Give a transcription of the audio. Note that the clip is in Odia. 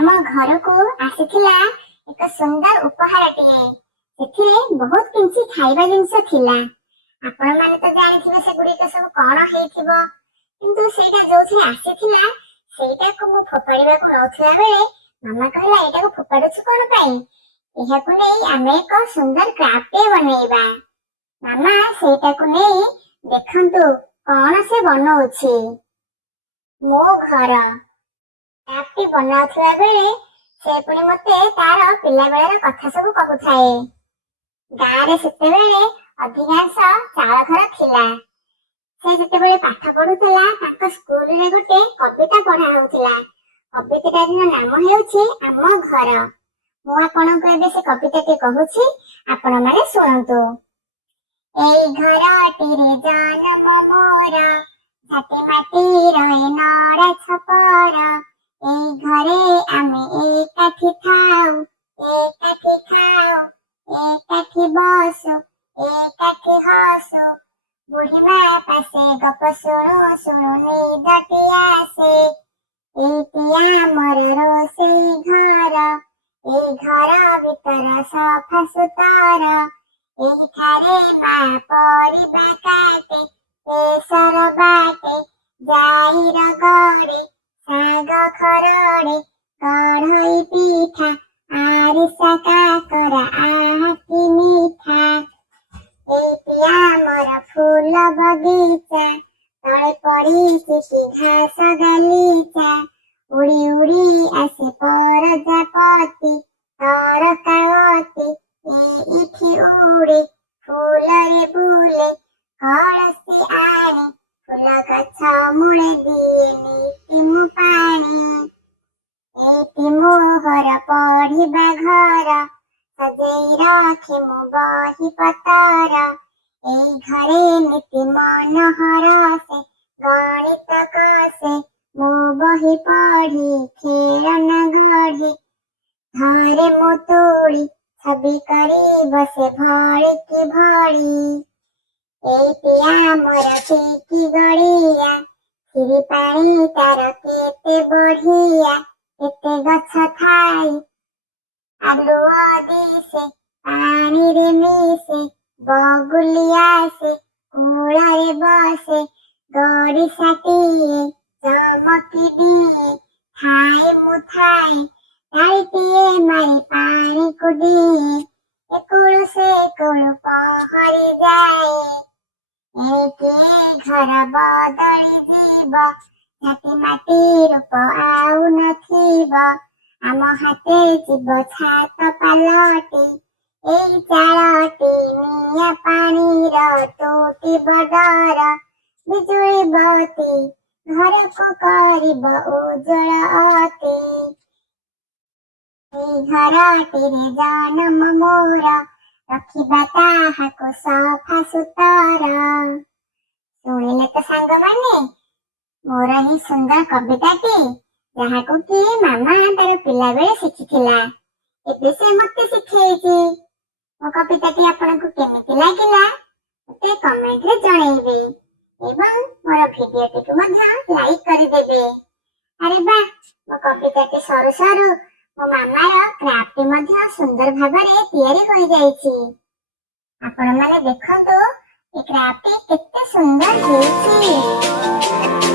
ଆମ ଘରକୁ ଆସିଥିଲା ଏକ ସୁନ୍ଦର ଉପହାରଟିଏ। ସେଥିରେ ବହୁତ କିଛି ଖାଇବା ଜିନିଷ ଥିଲା। ଆପଣମାନେ ତ ଜାଣିଥିବେ ସେଗୁଡ଼ିକ ସବୁ କଣ ହେଇଥିବ, କିନ୍ତୁ ସେଇଟା ଯୋଉଥିରେ ଆସିଥିଲା ସେଇଟାକୁ ମୁଁ ଫୋପାଡ଼ିବାକୁ ନଉଥିବା ବେଳେ ମାମା କହିଲା, ଏଇଟାକୁ ଫୋପାଡୁଛୁ କଣ ପାଇଁ? ଏହାକୁ ନେଇ ଆମେ ଏକ ସୁନ୍ଦର କ୍ରାଫ୍ଟ ବନେଇବା। ମାମା ସେଇଟାକୁ ନେଇ ଦେଖନ୍ତୁ କଣ ସେ ବନଉଛି। ମୋ ଘର କ୍ରାଫ୍ଟ ବନାଉଥିବା ବେଳେ ସେ ପୁଣି ମତେ ତାର ପିଲାବେଳର କଥା ସବୁ କହୁଥାଏ। ଗାଁରେ ସେତେବେଳେ ଅଧିକାଂଶ ଚାଳ ଘର ଥିଲା। ସେ ଯେତେବେଳେ ପାଠ ପଢୁଥିଲା ତାଙ୍କ ସ୍କୁଲରେ ଗୋଟେ କବିତା ପଢା ହଉଥିଲା। କବିତାଟିର ନାମ ହେଉଛି ଆମ ଘର। ମୁଁ ଆପଣଙ୍କୁ ଏବେ ସେ କବିତାଟି କହୁଛି, ଆପଣମାନେ ଶୁଣନ୍ତୁ। ଏଇ ଘରଟିରେ ଜନ୍ମ ମୋର, ଝାଟି ମାଟି ରହେ ନଡ଼ା ଛପର। ଏଇ ଘରେ ଆମେ ଏକାଠି ଥାଉ, ଏକାଠି ଖାଉ, ଏକାଠି ବସୁ, ଏକାଠି ହସୁ। ବୁଢ଼ୀମା ପାଶେ ଗପ ଶୁଣୁ ଶୁଣୁ ନିଦଟି ଆସେ। ଏଇଟି ଆମର ରୋଷେଇ ଘର, ଏଇ ଘର ଭିତର ସଫା ସୁତର। ଏଇଠାରେ ମା ପରିବା କାଟେ, ବେସର ବାଟେ, ଜାଇର ଗଡ଼େ, ଶାଗ ଖରଡ଼େ, କଢ଼ଇ ପିଠା, ଆରିସା କାକରା, ଆହା କି ମିଠା। ଏଇଟି ଆମର ଫୁଲ ବଗିଚା, ତଳେ ପଡ଼ିଛି କି ଘାସ ଗାଲିଚା। ଉଡ଼ି ଉଡ଼ି ଆସେ ପରଜାପତି, ତରକାଓତି, ଏଇଠି ଉଡ଼େ, ଫୁଲରେ ବୁଲେ, କଳସି ଆଣେ, ଫୁଲ ଗଛ ମୂଳେ ଦିଏ ନିତି ମୁଁ ପାଣି। ଏଇଟି ମୋହର ପଢ଼ିବା ଘର, ସଜେଇ ରଖେ ମୁଁ ବହି ପତର। ଏଇ ଘରେ ନୀତି ମନୋହର ସେ, ଗଣିତ କଷେ, ମୁଁ ବହି ପଢ଼ି ଖେଳନା ଗଢ଼େ। ଘରେ ମୁଁ ତୁଳି ଛବି କରି ବସେ ଭଳି କି ଭଳି। ଏଇଟି ଆମର ଟିକି ଗଡ଼ିଆ, କ୍ଷୀରି ପାଣି ତାର କେତେ ବଢ଼ିଆ। କେତେ ଗଛ ଥାଇ ଆଲୁଅ ଦିଶେ, ପାଣିରେ ମିଶେ, ବଗୁଲି ଆସେ, କୂଳରେ ବସେ, ଗଡ଼ିଶାଟିଏ ଚମକି ଦିଏ। ଥାଏ ମୁଁ ଥାଏ, ତାଳିଟିଏ ମାରି ପାଣିକୁ ଦିଏ, ଏକୁଳୁ ସେକୁଳୁ ପହଁରି ଯାଏ। ଏଇଠି ଘର ବଦଳି ଯିବ, ଝାଟି ମାଟି ରୂପ ଆଉ ନଥିବ। ଆମ ହାତେ ଯିବ ଛାତ ପାଲଟି, ଏଇ ଚାଳଟି ନିଆଁ ପାଣିର ଟୁଟିବ ଡର। ବିଜୁଳି ବତି ଘରକୁ କରିବ ଉଜ୍ଜ୍ୱଳ ଅତି। ଏଇ ଘରଟିରେ ଜନ୍ମ ମୋର, ରଖିବା ତାହାକୁ ସଫା ସୁତର। ଶୁଣିଲେ ତ ସାଙ୍ଗମାନେ, ମୋର ଏହି ସୁନ୍ଦର କବିତାଟି, ଯାହାକୁ କି ମାମା ତାର ପିଲାବେଳେ ଶିଖିଥିଲା। ଏବେ ସେ ମତେ ଶିଖେଇଛି। ମୋ କବିତାଟି ଆପଣଙ୍କୁ କେମିତି ଲାଗିଲା ମତେ କମେଣ୍ଟରେ ଜଣେଇବେ ଏବଂ ମୋର ଭିଡିଓଟିକୁ ମଧ୍ୟ ଲାଇକ୍ କରିଦେବେ। ଆରେ ବା, ମୋ କବିତାଟି ସରୁ ସରୁ ମୋ ମାମାର କ୍ରାଫ୍ଟ ମଧ୍ୟ ସୁନ୍ଦର ଭାବରେ ତିଆରି ହୋଇଯାଇଛି। ଆପଣମାନେ ଦେଖନ୍ତୁ ଏ କ୍ରାଫ୍ଟ କେତେ ସୁନ୍ଦର ହେଇଛି।